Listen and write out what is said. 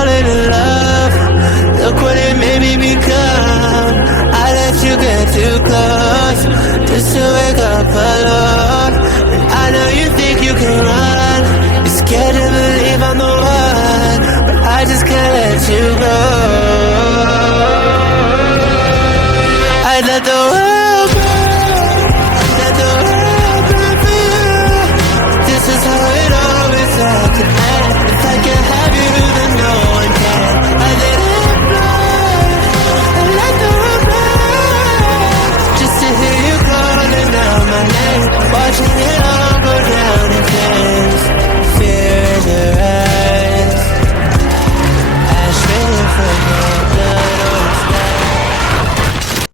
falling in love. Look what it made me become. I let you get too close, just to wake up alone. And I know you think you can run, you're scared to believe I'm the one, but I just can't let you go.